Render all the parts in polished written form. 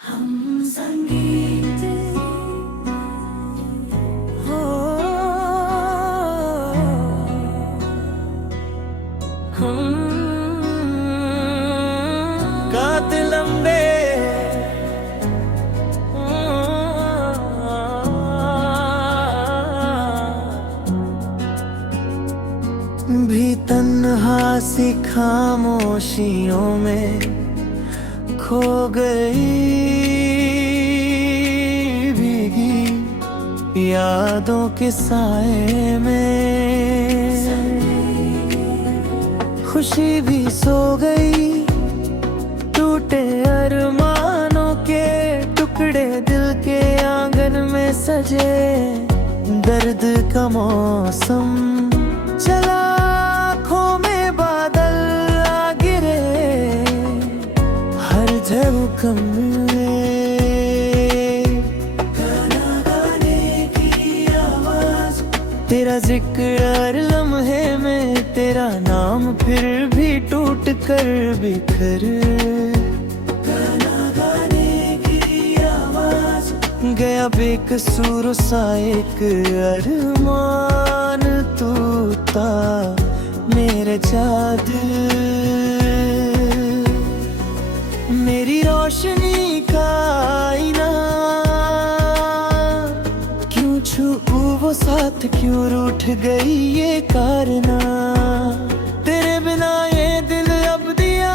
हम संगीत हो हम कात लंबे भी तन्हा सी खामोशियों में खो गई भीगी यादों के साए में। खुशी भी सो गई टूटे अरमानों के टुकड़े दिल के आंगन में सजे। दर्द का मौसम चला आँखों में बादल आ गिरे हर झरोखम में गाना गाने की आवाज तेरा जिक्र हर लम्हे में तेरा नाम फिर भी टूट कर बिखर। गाना गाने की आवाज गया बेकसूर सा एक अरमान तू था मेरे चाँद मेरी रोशनी का आईना। क्यों छू वो साथ क्यों रूठ गई ये कारना। तेरे बिना ये दिल अब दिया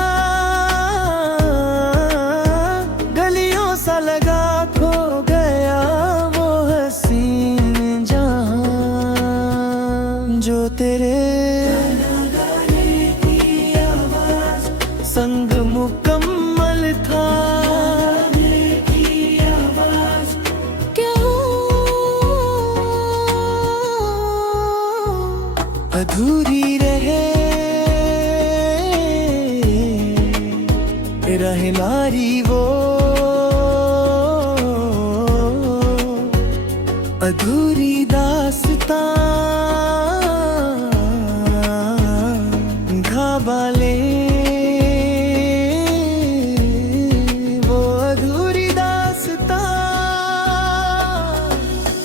गलियों सा लगा खो गया वो हसीन जहां जो तेरे संग मुकम्मल था। क्यों अधूरी रहे रहनारी वो अधूरी दास्तां घाबाले वो अधूरी दास्तां।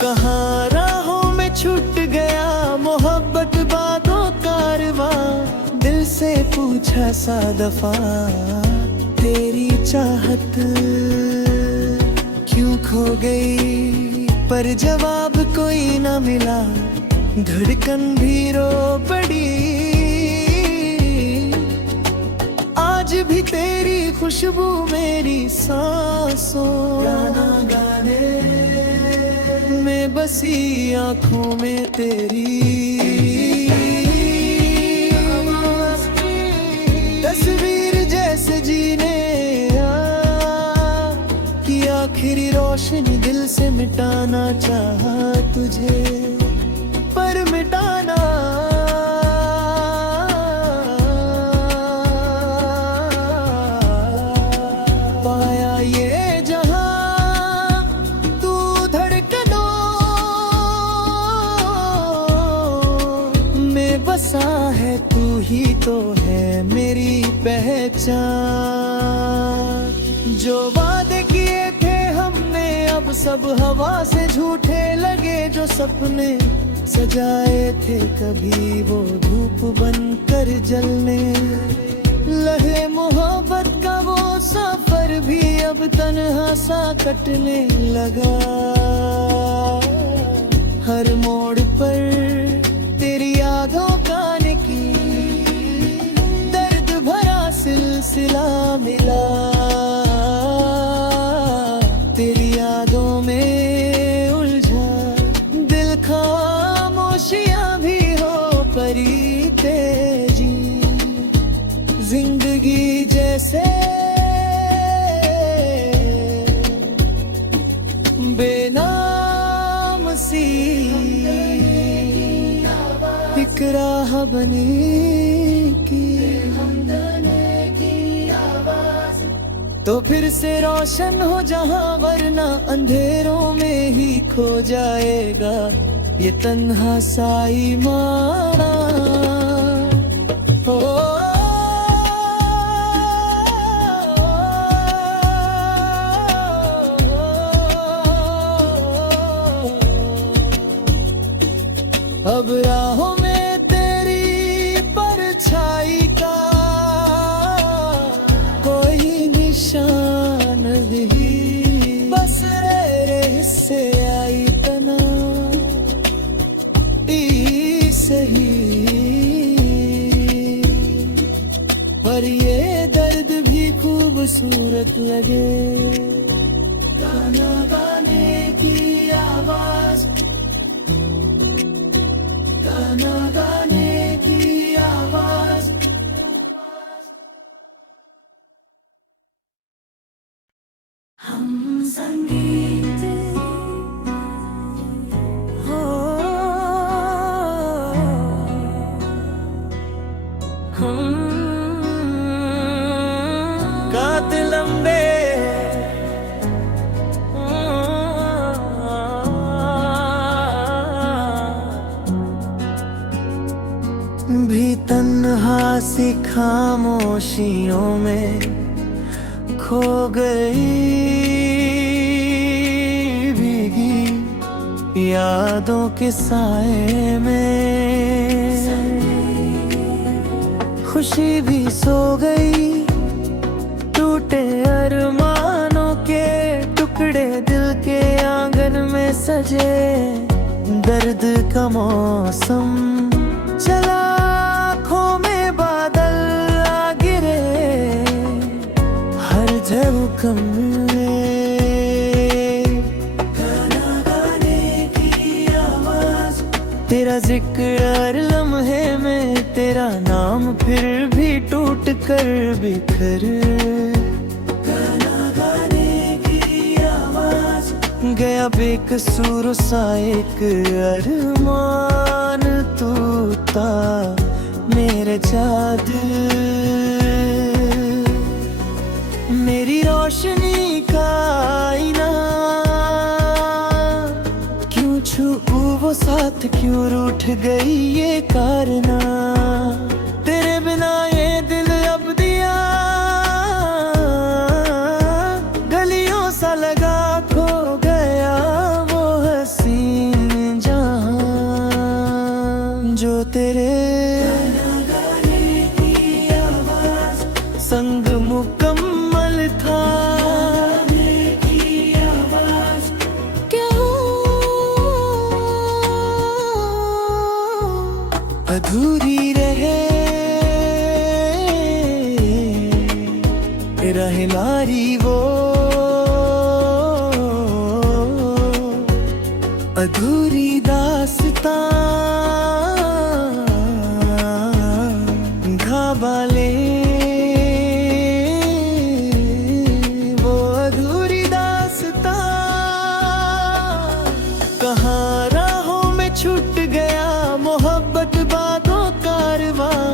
कहाँ राहों में छूट गया मोहब्बत बातों कारवां। दिल से पूछा सा दफा तेरी चाहत क्यों खो गई पर जवाब कोई ना मिला। धड़कन भी रो पड़ी आज भी तेरी खुशबू मेरी सांसों। गाना गाने में बसी आँखों में तेरी तस्वीर जैसे जीने की आखिरी रोशनी दिल से मिटाना चाहा तुझे पर मिटाना पाया ये जहां तू धड़कनों में बसा है तू ही तो है मेरी पहचान। जो वादे किए थे हमने अब सब हवा से झूठे लगे। जो सपने सजाए थे कभी वो धूप बनकर जलने लगे। मोहब्बत का वो सफर भी अब तन्हा सा कटने लगा। हर मोड़ पर तेरी यादों का निकी दर्द भरा सिलसिला मिला। तेरी यादों में उलझा दिल खामोशियां भी हो परी तेजी जिंदगी जैसे बेनाम सी एक राह बनी की। तो फिर से रोशन हो जहां वरना अंधेरों में ही खो जाएगा ये तन्हा साई माना। हो दर्द ही बस रे हिस्से आई तना सही, पर ये दर्द भी खूबसूरत लगे। गाना गाने की आवाज, गाना गाने की आवाज। हम संगीत हो, कात लंबे भी तन्हा सी खामोशियों में खो गई, भीगी यादों के साए में खुशी भी सो गई। टूटे अरमानों के टुकड़े दिल के आंगन में सजे, दर्द का मौसम चला, आँखों में बादल आ गिरे, हर झरोखम में गाना गाने की आवाज। तेरा जिक्र हर लम्हे में, तेरा नाम फिर भी टूट कर बिखर। गाना गाने की आवाज। गया बेकसूर सा एक अरमान, तू था मेरे जादू, मेरी रोशनी का आईना। क्यों छू वो साथ, क्यों रूठ गई ये कारना। तेरे बिना ये दिल अब दिया, गलियों सा लगा खो गया वो हसीन जहां, जो तेरे संग मुकम्मल था। अधूरी रहे हमारी वो अधूरी दास्तां, घावाले वो अधूरी दास्तां। कहाँ राहों में छूट गया मोहब्बत बातों कारवां,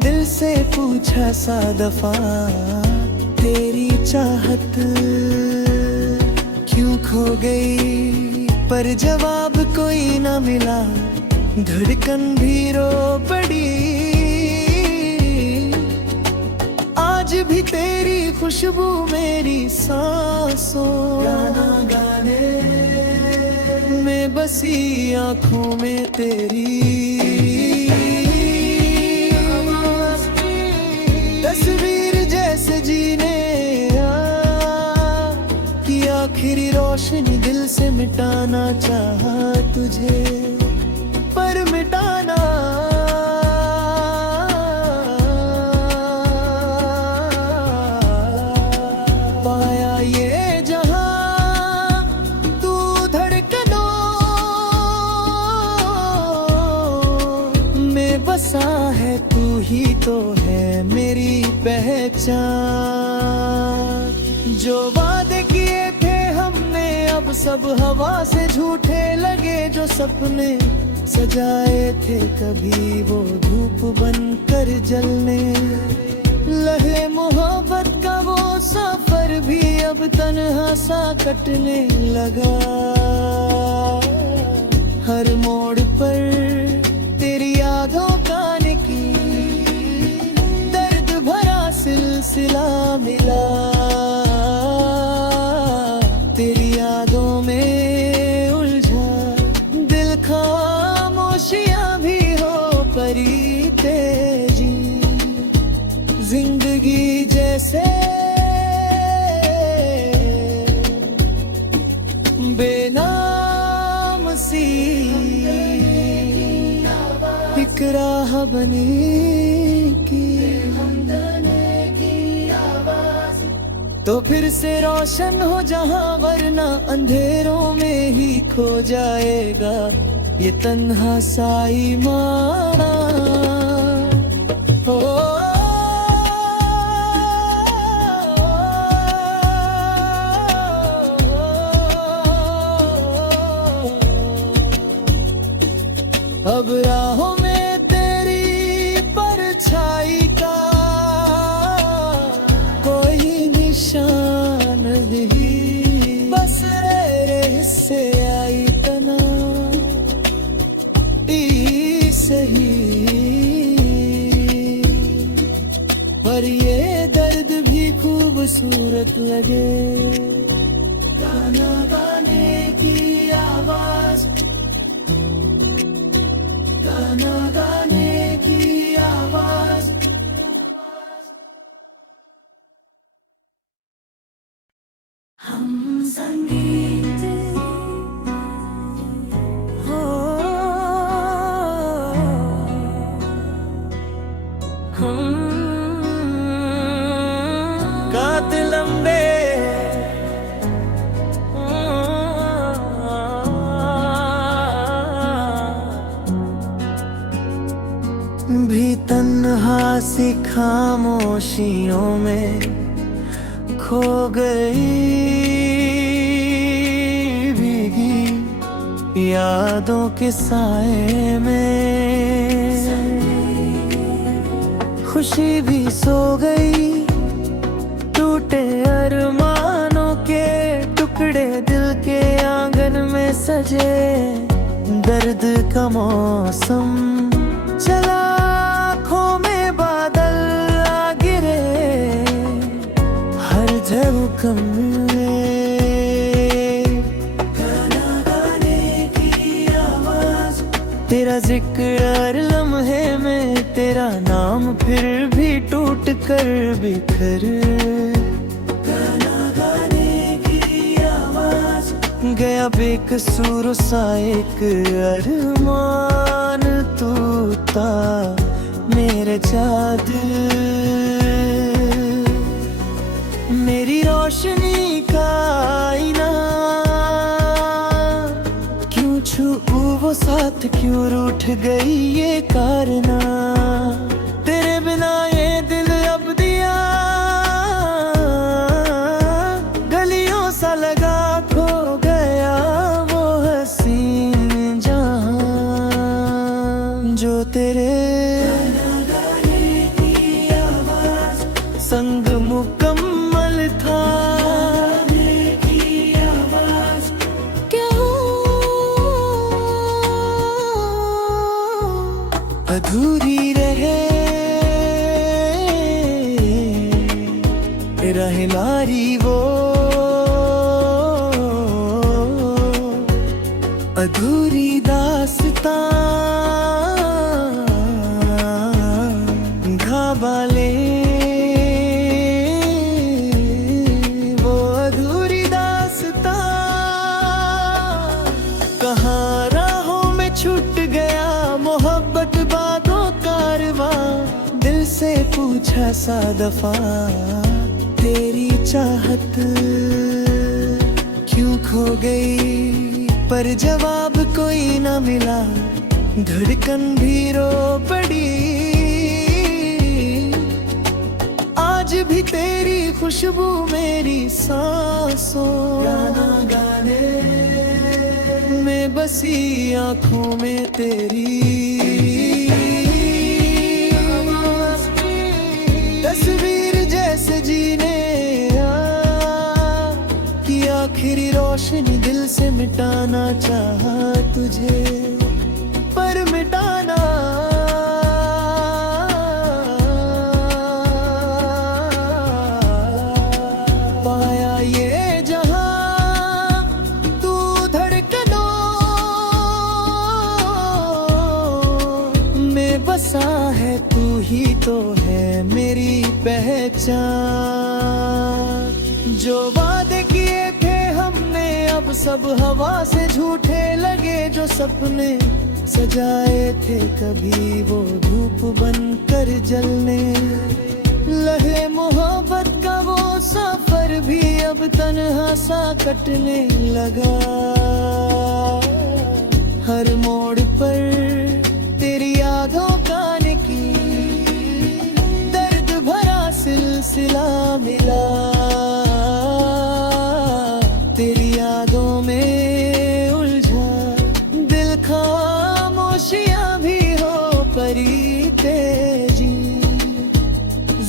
दिल से पूछा सा दफा तेरी चाहत क्यों खो गई, पर जवाब कोई ना मिला, धड़कन भी रो पड़ी। आज भी तेरी खुशबू मेरी सांसों, गाना गाने में बसी आँखों में तेरी तस्वीर जैसे जीने की आखिरी रोशनी दिल से मिटाना चाहा तुझे, पर मिटाना पाया ये जहां तू धड़कनों में बसा है, तू ही तो है मेरी पहचान। जो वादे किए थे हमने अब सब हवा से झूठे लगे, जो सपने सजाए थे कभी वो धूप बनकर जलने लगे। मोहब्बत का वो सफर भी अब तन्हा सा कटने लगा, हर मोड़ पर तेरी यादों का दर्द भरा सिलसिला मिला। तेरी यादों में उलझा दिल, खामोशियां भी हो परी तेजी, जिंदगी जैसे राह बनी की तो फिर से रोशन हो जहां, वरना अंधेरों में ही खो जाएगा ये तन्हा साई माना हो। अब राहों में तेरी परछाई का कोई निशान नहीं, बस रे से आई तना सही, पर ये दर्द भी खूबसूरत लगे। गाना गाने की आवाज, गाना गाने की आवाज। हम संगीत हो, हम गात लंबे भी तन्हा सी खामोशियों में खो गई, भीगी यादों के साए में खुशी भी सो गई, टूटे अरमानों के टुकड़े दिल के आंगन में सजे। दर्द का मौसम चला, आँखों में बादल आ गिरे, हर झरोखम में गाना गाने की आवाज। तेरा जिक्र हर लम्हे में, तेरा नाम फिर भी टूट कर बिखर। गाना गाने की आवाज। गया बेकसूर सा एक अरमान, तू था मेरे जादू, मेरी रोशनी का आईना। क्यों छू वो साथ, क्यों रूठ गई ये कारना। तेरे बिना ये दिल अब दिया, गलियों सा लगा खो गया वो हसीन जहां, जो तेरे संग मुकम्मल था। अधूरी रहे रहनारी वो, अधूरी दास्तां घाबाले। वो अधूरी दास्तां कहाँ राहों में छूट गया, मोहब्बत बातों कारवां। दिल से पूछा सा दफा, तेरी चाहत क्यों खो गई, पर जवाब कोई ना मिला। धड़कन भी रो पड़ी, आज भी तेरी खुशबू मेरी सांसों। गाना गाने में बसी आँखों में तेरी तस्वीर जैसे जीने की आखिरी रोशनी दिल से मिटाना चाहा तुझे, पर मिटाना पाया ये जहां। तू धड़कनों में बसा है, तू ही तो है मेरी पहचान। जो वादे किए थे हमने अब सब हवा से झूठे लगे, जो सपने सजाए थे कभी वो धूप बनकर जलने लगे। मोहब्बत का वो सफर भी अब तन्हा सा कटने लगा। हर मोड़ पर तेरी यादों का निकी दर्द भरा सिलसिला मिला। तेरी यादों में उलझा दिल, खामोशियां भी हो परी तेजी।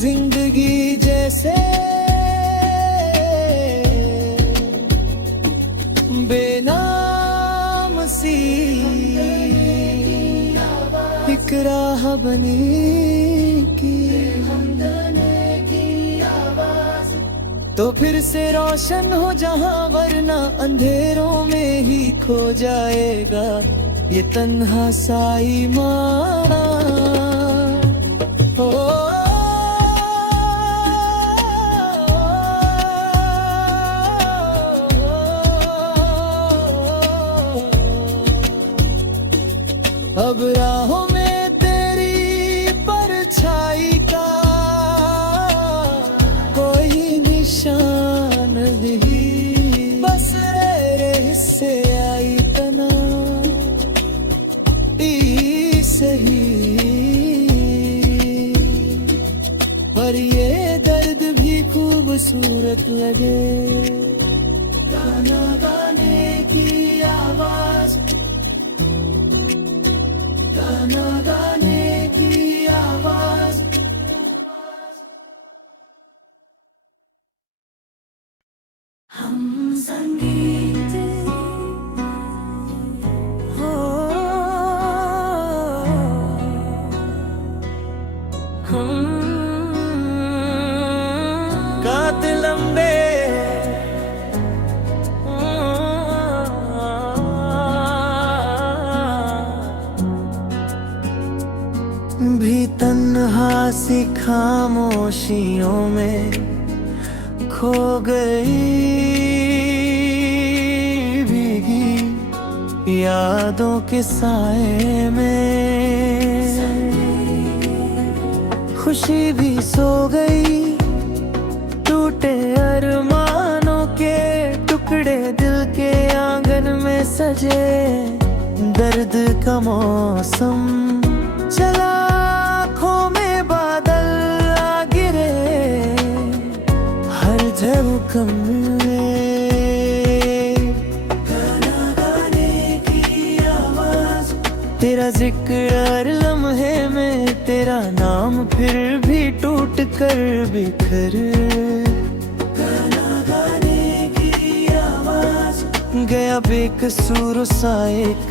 जिंदगी जैसे बेनाम सी एक राह बनी की तो फिर से रोशन हो जहां, वरना अंधेरों में ही खो जाएगा ये तन्हा साई माना। हो अब राहों में तेरी परछाई का कोई निशान नहीं। बस रे से आई तना सही, पर ये दर्द भी खूबसूरत लगे। गाना गाने की आवाज, गाना गाने की आवाज। हम संगीत हो, हम कात लंबे भी तन्हा सी खामोशियों में खो गई। भीगी यादों के साए में खुशी भी सो गई। टूटे अरमानों के टुकड़े दिल के आंगन में सजे। दर्द का मौसम चला, आँखों में बादल आ गिरे। हर झरोखम में गाना गाने की आवाज। तेरा जिक्र हर लम्हे में, तेरा नाम फिर भी टूट कर बिखर। गाना गाने की आवाज। गया बेकसूर सा एक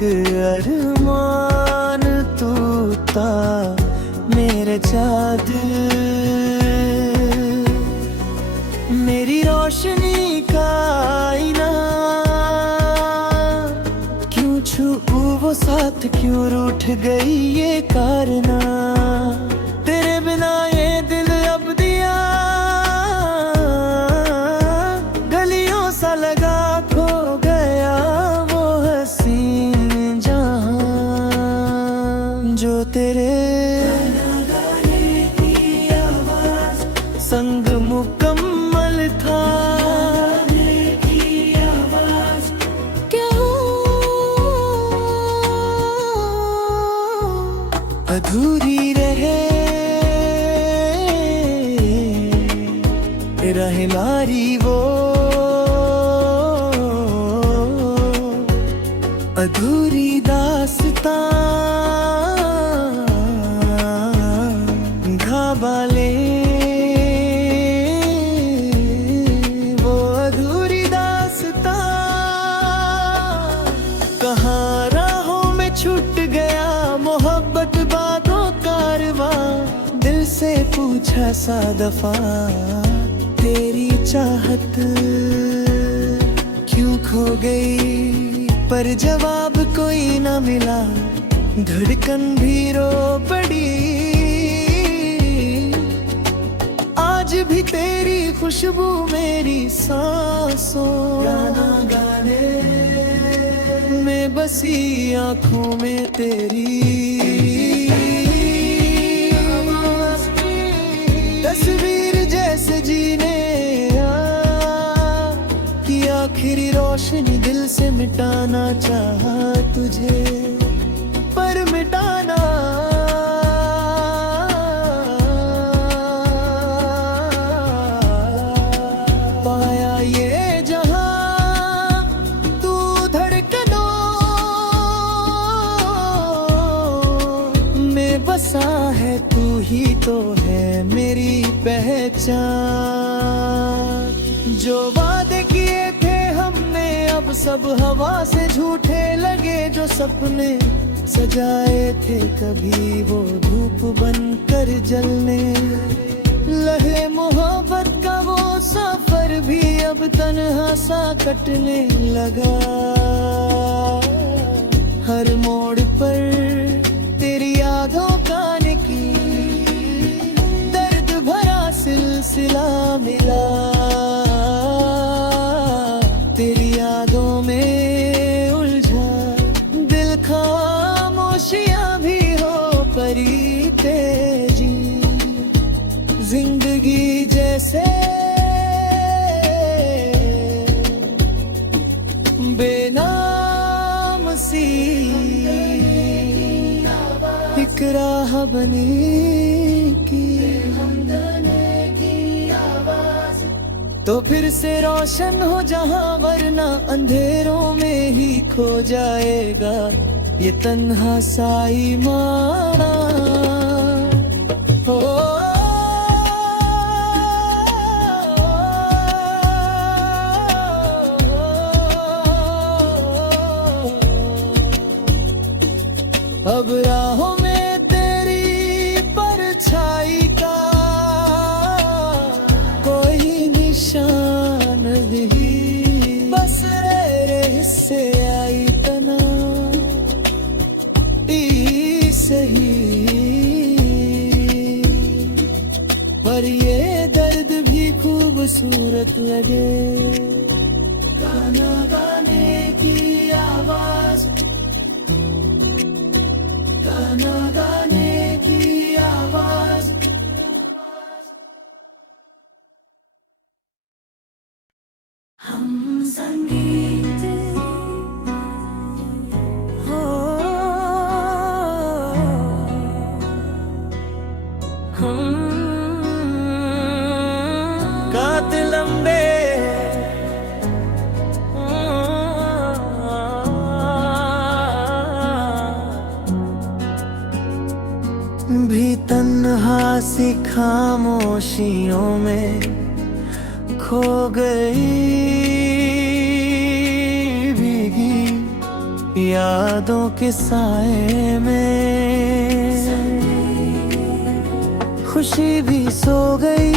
अरमान टूटा मेरे चाँद। मेरी रोशनी का आईना क्यों छू वो साथ, क्यों रूठ गई ये कारना। तेरे बिना ये दिल अब दिया गलियों सा लगा। खो गया वो हसीन जहां जो तेरे संग मुकम्मल था। क्यों अधूरी रहे हमारी वो अधूरी दास्तां। घाबा ले वो अधूरी दास्तां। कहाँ राहों में छूट गया मोहब्बत बातों कारवां। दिल से पूछा सा दफा तेरी चाहत क्यों खो गई, पर जवाब कोई ना मिला। धड़कन भी रो पड़ी। आज भी तेरी खुशबू मेरी सांसों गाना गाने में बस बसी आंखों में तेरी तस्वीर जैसे जीने कि आखिरी रोशनी दिल से मिटाना चाहा तुझे, पर मिटाना पाया ये जहां तू धड़कनों में बसा है, तू ही तो है मेरी पहचान। जो वादे किए थे हमने अब सब हवा से झूठे लगे, जो सपने सजाए थे कभी वो धूप बनकर जलने लगे। मोहब्बत का वो सफर भी अब तन्हा सा कटने लगा। हर मोड़ पर तेरी यादों का निकली दर्द भरा सिलसिला मिला। तेरी यादों में उलझा दिल, खामोशियां भी हो परी तेजी। जिंदगी जैसे बेनाम सी एक राह बनी की, तो फिर से रोशन हो जहां, वरना अंधेरों में ही खो जाएगा ये तन्हा साई माना। हो अब राहों में तेरी परछाई का कोई निशान नहीं, बस रे से आई तना सही। पर ये दर्द भी खूबसूरत लगे, गाना गाने की आवाज, गाना गाने की आवाज। हम संगीत हो, हम कात लंबे भी तन्हा सी खामोशियों में खो गई, भीगी यादों के साए में खुशी भी सो गई।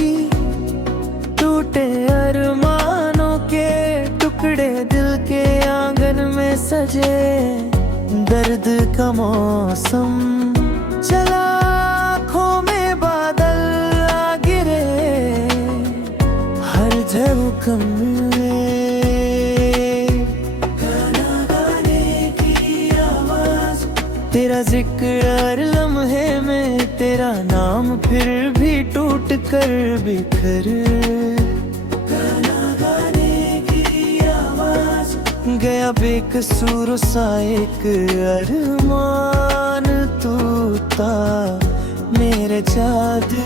टूटे अरमानों के टुकड़े दिल के आंगन में सजे, दर्द का मौसम चला, आँखों में बादल आ गिरे, हर झरोखम में गाना गाने की आवाज। तेरा जिक्र हर लम्हे में, तेरा नाम फिर भी टूट कर बिखर, गाना गाने की आवाज। गया बेकसूर सा एक अरमान, तू था मेरे जादू,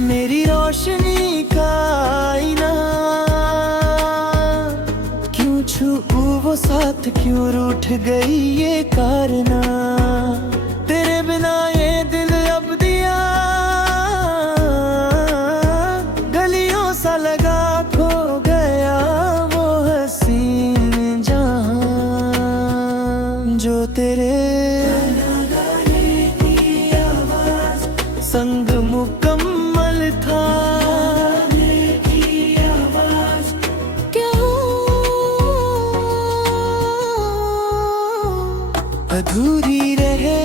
मेरी रोशनी का आईना। क्यों छू वो साथ, क्यों रूठ गई ये कारना। तेरे बिना ये दिल अब दिया गलियों सा लगा, खो गया वो हसीन जहां जो तेरे संग मुकम्मल था। अधूरी रहे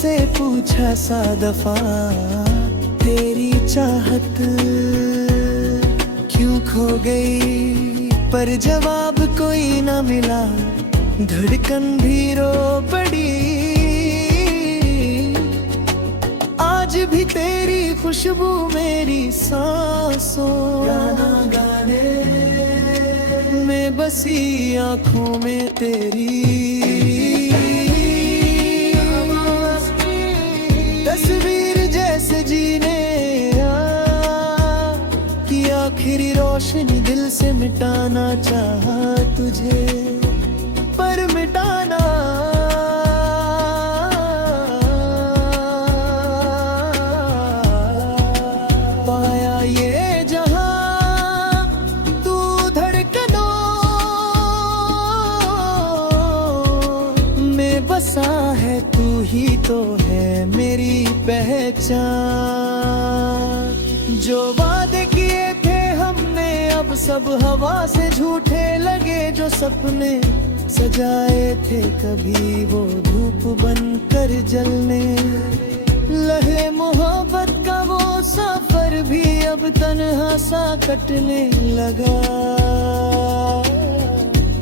से पूछा 100 दफा तेरी चाहत क्यों खो गई, पर जवाब कोई ना मिला, धड़कन भी रो पड़ी। आज भी तेरी खुशबू मेरी सांसों गाने में बसी, आंखों में तेरी तस्वीर जैसे जीने की आखिरी रोशनी दिल से मिटाना चाहा तुझे, पर मिटाना पाया ये जहां तू धड़कनों में बसा है, तू ही तो है मेरी पहचान। जो वादे किए थे हमने अब सब हवा से झूठे लगे, जो सपने सजाए थे कभी वो धूप बनकर जलने लगे। मोहब्बत का वो सफर भी अब तन्हा सा कटने लगा।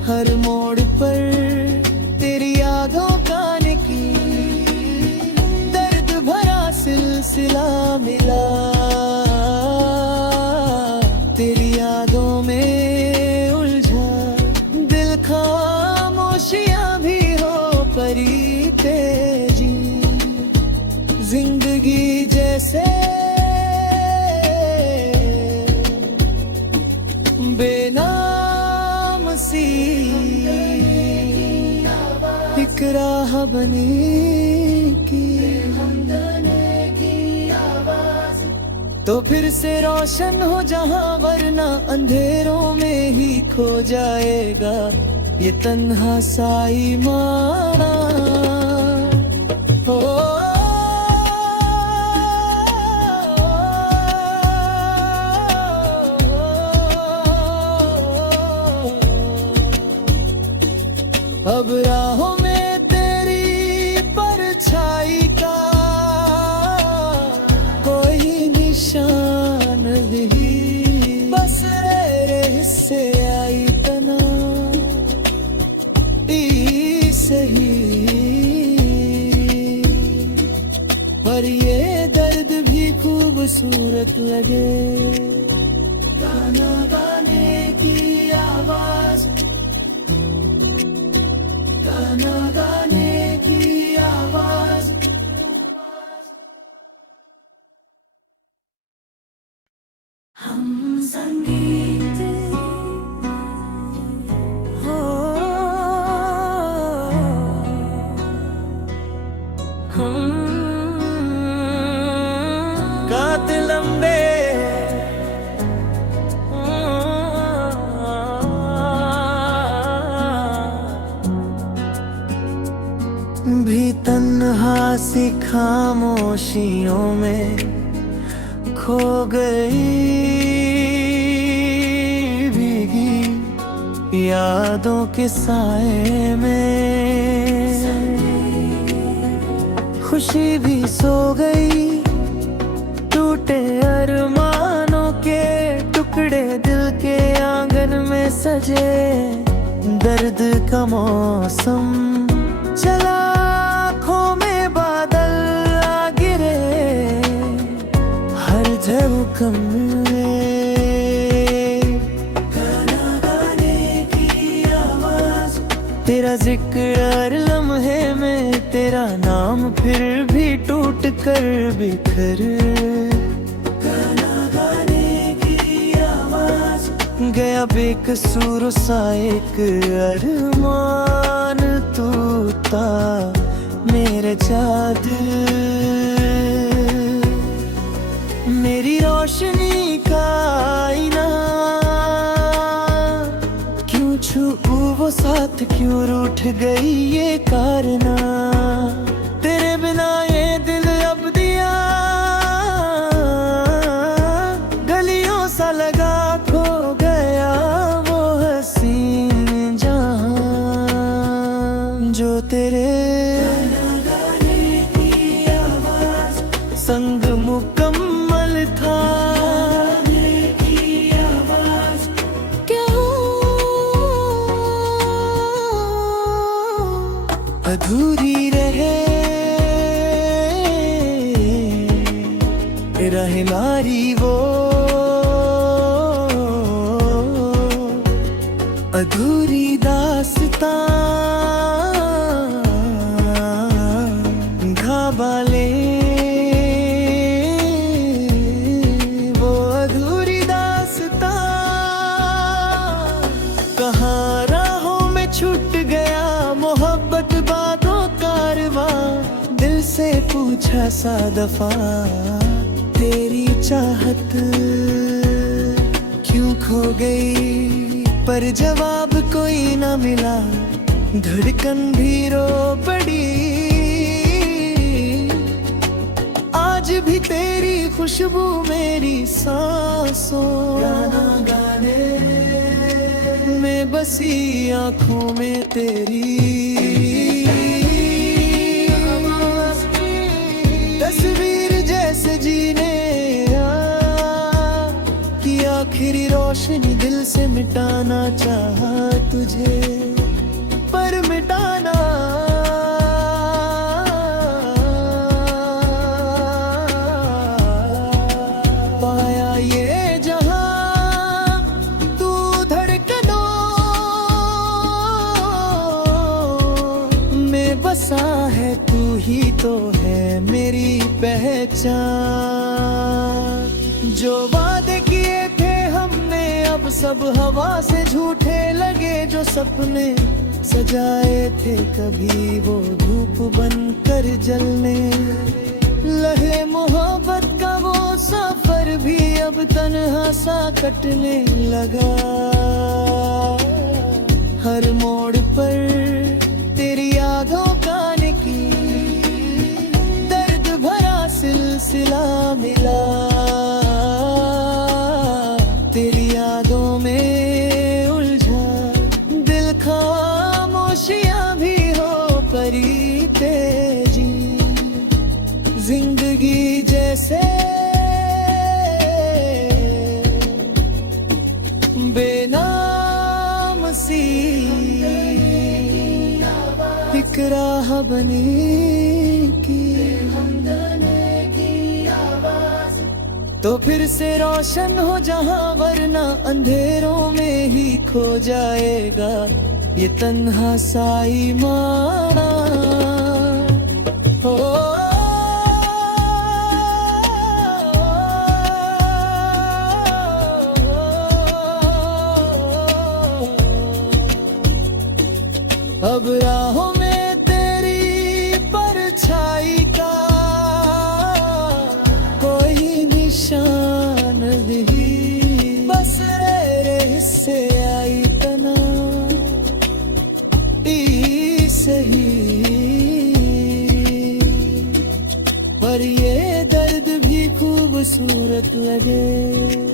हर मोड़ पर तेरी यादों का दर्द भरा सिलसिला मिला। तेरी यादों में उलझा दिल, खामोशियां भी हो परी तेजी, जिंदगी जैसे बेनाम सी एक राह बनी की, तो फिर से रोशन हो जहां, वरना अंधेरों में ही खो जाएगा ये तन्हा साई माना। हो अब राहों में तेरी परछाई का कोई निशान नहीं, बस तेरे हिस्से आई तना सही। पर ये दर्द भी खूबसूरत लगे, गाना गाने की आवाज, गाना गाने की आवाज। हम संगीत हो, हम गात लंबे भी तन्हा सी खामोशियों में खो गई, भीगी यादों के साए में खुशी भी सो गई। टूटे अरमानों के टुकड़े दिल के आंगन में सजे, दर्द का मौसम चला, आँखों में बादल आ गिरे, हर झोंका में गाना गाने की आवाज। तेरा जिक्र हर लम्हे में, तेरा नाम फिर भी टूट कर बिखर, गाना गाने की आवाज। गया बेकसूर सा एक अरमान, टूटा मेरे जादू, मेरी रोशनी का आईना। क्यों छू वो साथ, क्यों रूठ गई ये कारना। तेरे बिना ये दिल अब दिया गलियों सा लगा, खो गया वो हसीन जहां जो तेरे गाने की अधूरी रहे नारी वो, अधूरी दास्तां घाबा ले वो अधूरी दास्तां। कहाँ राहों में छूट गया मोहब्बत बातों कारवां, दिल से पूछा सा दफा तेरी चाहत क्यों खो गई, पर जवाब कोई ना मिला, धड़कन भी रो पड़ी। आज भी तेरी खुशबू मेरी सांसों गाने में बसी, आंखों में तेरी तस्वीर जैसे जीने की आखिरी रोशनी दिल से मिटाना चाहा तुझे, पर मिटाना पाया ये जहां तू धड़कनों में बसा है, तू ही तो है मेरी पहचान। जो वादे किए थे हमने अब सब हवा से झूठे लगे, जो सपने सजाए थे कभी वो धूप बनकर जलने लगे। मोहब्बत का वो सफर भी अब तन्हा सा कटने लगा, हर मोड़ पर तेरी यादों का निकी दर्द भरा सिलसिला मिला। तेरी यादों में उलझा दिल, खामोशियां भी हो करी तेजी, जिंदगी जैसे बेनाम सी एक राह बनी की, तो फिर से रोशन हो जहां, वरना अंधेरों में ही खो जाएगा ये तन्हा साई माना। हो अब राहों में तेरी परछाई का कोई निशान नहीं, बस रे से आई तना सही, पर ये दर्द भी खूबसूरत लगे।